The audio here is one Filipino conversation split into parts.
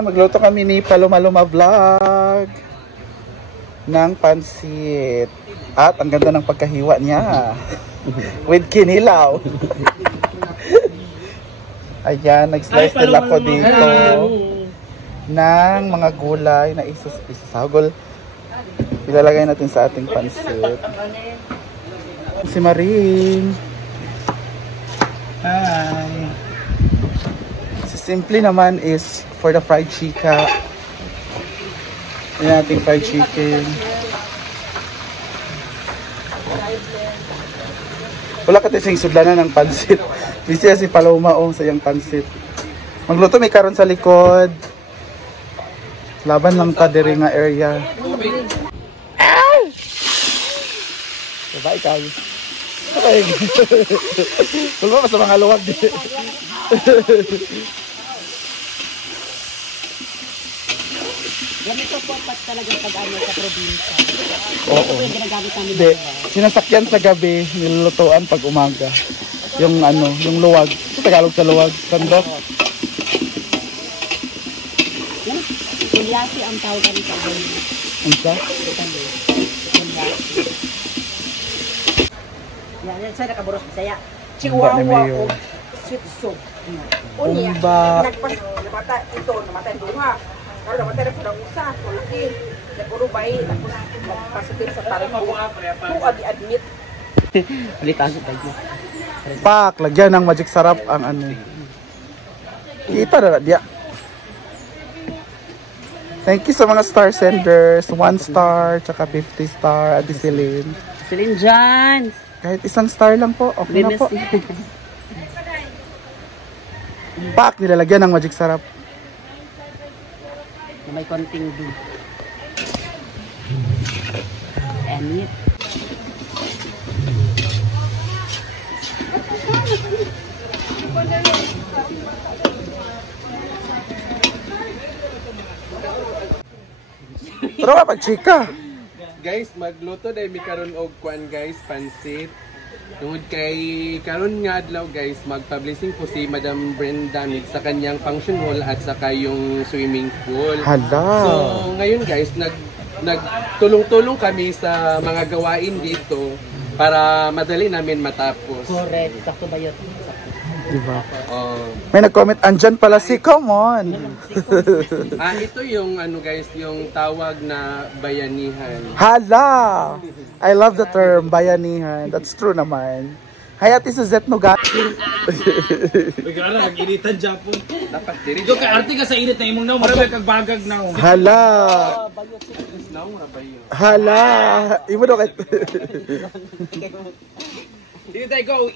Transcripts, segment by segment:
Ayan, magluto kami ni Paloma Vlog ng pansit. At ang ganda ng pagkahiwa niya. With kinilaw. Ayan, nag-slice din ako dito ng mga gulay na isasagol. Ilalagay natin sa ating pansit. Si Maring. Hi. Si Simply naman is for the fried chicken. Ayan ating fried chicken. Wala ka tising sudlanan ng pansit. Busy si Paloma sa iyang pansit. Magluto may karon sa likod. Laban lang ta diri nga area. Ah! Diba ikaw? Okay. Tulma pa sa mga luwag di. Ganito po pat talagang pag-ano sa probinsya. Oo. Hindi. Sinasakyan sa gabi, nilulutuan pag umaga. Yung ano, yung luwag. Sa Tagalog sa luwag. Sandok. Kulyasi ang tawagan sa gabi. Ang sa? Yan sa nakaburos Bisaya. Chihuahua o sweet soup. Unya. Namatay ito, namatay duha. Kalau namatay na po ng usa, kulaki. Puro bay, magpasutin sa tarang ko. Kung adi-admit. Alitaso tayo. Pak, lagyan ng magic sarap ang ano. Kita na dia. Thank you sa mga star senders. 1 star, tsaka 50 star, Ate Celine. Celine Johns. Kahit isang star lang po, okay na po. Pak, nilalagyan ng magic sarap. May konting do. And it. Pero kapag chika. Guys, magluto dahil may karon og kwan guys, pansit. Tungod kay karon nga adlaw guys, magpa-blessing po si Madam Brenda sa kanyang function hall at saka yung swimming pool. Hala. So, ngayon guys, nagtulong-tulong kami sa mga gawain dito para madali namin matapos. Correct. Sakto ba yun? Diba? May nag-comment, andyan pala si Common. Ito yung ano guys, yung tawag na bayanihan. Hala! I love the term, bayanihan. That's true naman. Hay Ate Suzette Nugat. Bigala, nag-initan Japon. Dapat diri. Ikaw ka arte ka sa init na imong na, marami kang bagag na. Hala! Hala! Imo do kay. Dito tayo go.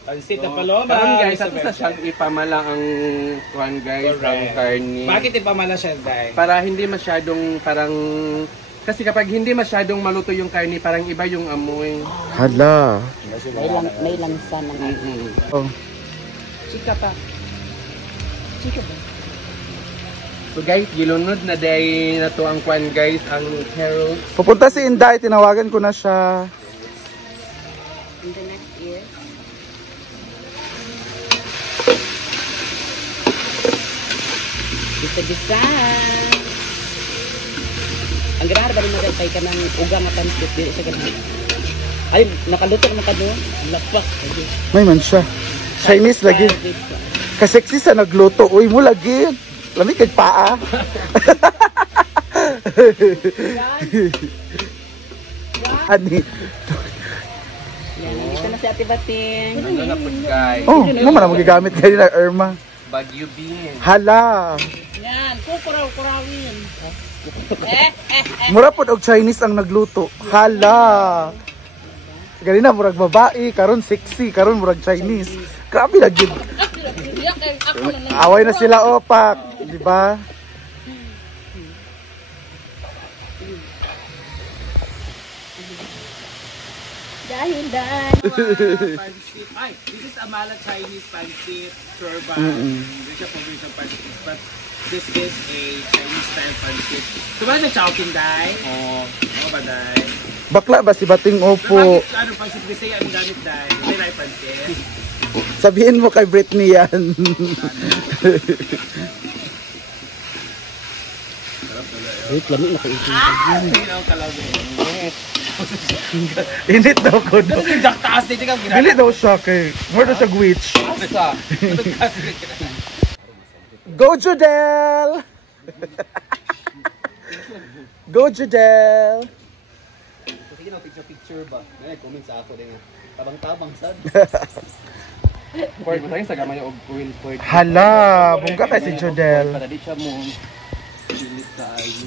Pansit na Paloma. Karon guys, ato sa siyang ipamala ang kwan guys, ang karni. Bakit ipamala siya dahil? Para hindi masyadong parang kasi kapag hindi masyadong maluto yung karni, parang iba yung amoy. Hala! May lansa naman. Oh. Chika pa. Chika ba? So guys, gilunod na day na to ang kwan guys, ang carrot. Pupunta si Inday, tinawagan ko na siya. And the next is gisa-gisa. Ang ganahan ba rin magantay ka ng ugang at pansit? Dili siya ganun. Ay, nakaluto na doon. Lapak. May man siya. Chinese lagi. Kaseksi sa nagluto. Uy mo lagi. Lamig kay paa. Ani. Yan, nandito na si Ate Bating. Ano na po guys? Oh, mo man magigamit kay na Irma. Bagyo bean. Hala. Yan, kukuraw-kurawin. Mura pod og Chinese ang nagluto. Hala. Ganina murag babae, karon sexy, karon murag Chinese. Grabe lagi. Away na sila opak, di ba? Dahil. Ay, this is Amala Chinese pancit turban. Hindi siya provincial pancit, but this is a Chinese style pancit. So ba siya chowking dai? Oo ba dai? Bakla ba si Bating Opo? Ano pancit kasi ang gamit dai? May pancit. Sabihin mo kay Britney yan. Wait, lami na kayo. Init daw ko. Jak taas dito ka gina. Dili daw siya kay. More daw siya gwitch. Asa. Go Judel! Go Judel! Sige na, picture ba? May comment sa ako din nga. Tabang-tabang sad. Ford, matay sa gamay og Wilford. Hala, bungka kay si Judel. Para di siya mo pilit sa ayo.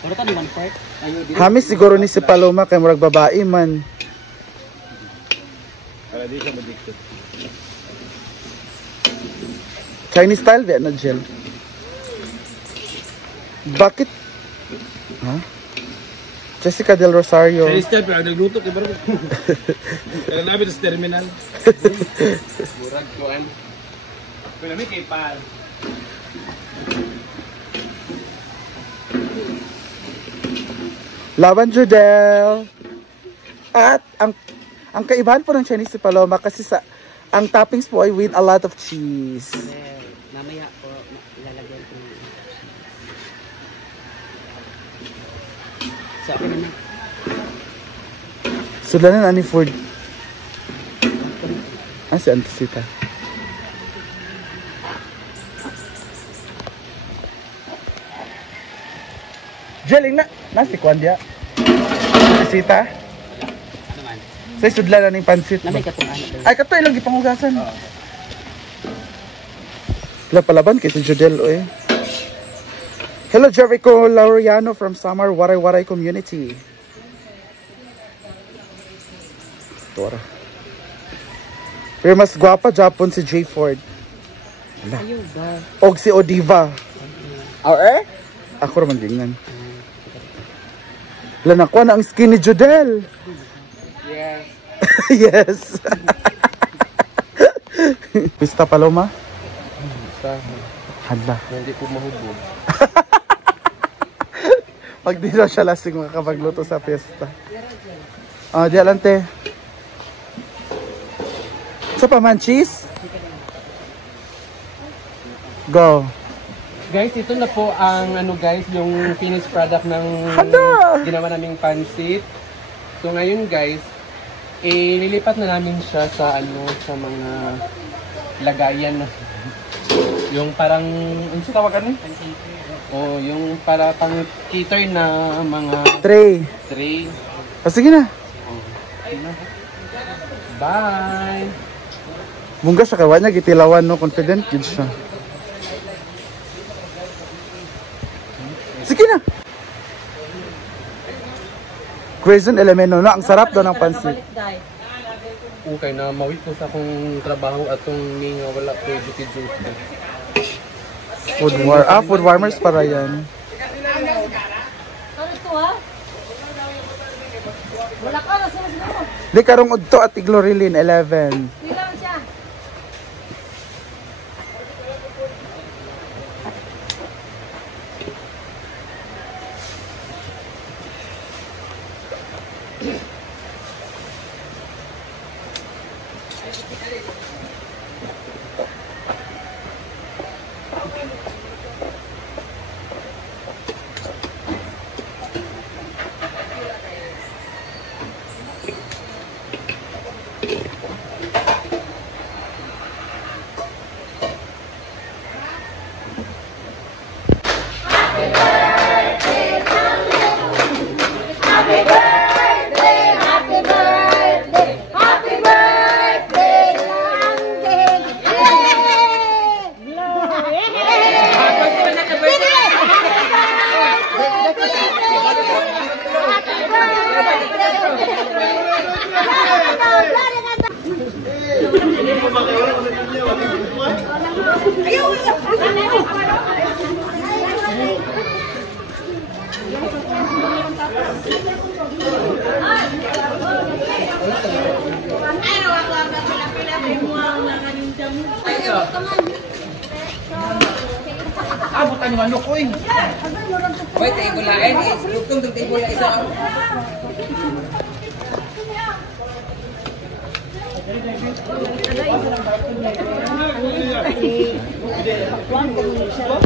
Pero ka naman, Ford. Ayo, di. Hamis siguro ni si Paloma kay murag babae man. Para di siya madikit. Chinese style ba na gel? Bakit? Ha? Jessica Del Rosario. Chinese style pero nagluto kay baro. Kaya nabi sa terminal. Murag kuan. Pero mi kay Pal. Laban Judel. At ang kaibahan po ng Chinese si Paloma kasi ang toppings po ay with a lot of cheese. Mamaya po lalagyan ko. Sa akin naman. Sulanan ani Ford. Si Antisita. Jeling na si Kwandia. Antisita. Naman. Say sudlanan ning pansit. Namay katong anak. Ay kato ilang gipangugasan. Wala palaban kay si Jodel oy. Hello Jericho Laureano from Samar Waray Waray Community. Tora. Pero mas gwapa Japon si J Ford. Ayaw ba? Og si Odiva. Ako raman gingan. Wala nakuha na ang skin ni Jodel. Yes. Yes. Pista Paloma? Sa Hala. hindi ko mahubog. Pag di na siya lasing makakapagluto sa piyesta. Di alante. So pa man, cheese? Go. Guys, ito na po ang guys, yung finished product ng Hala! ginawa naming pansit. So ngayon guys, ililipat na namin siya sa sa mga lagayan na yung parang ano siya tawagan eh? Oh, yung para pang cater na mga Tray. tray. Sige na. Bye! Mungga siya kawa niya, gitilawan no, confident yun siya. Sige na. Crescent Elemento, no? Ang sarap daw ng pansit. Okay na mawit ko sa akong trabaho atong nga wala pwede kidjuti. Food warmers para yan. Di karong udto at Iglorilin 11. Abutan yung ano ko eh. Hoy, tayo gulain eh. Lugtong tayo gulain isa. Ada isa lang ba?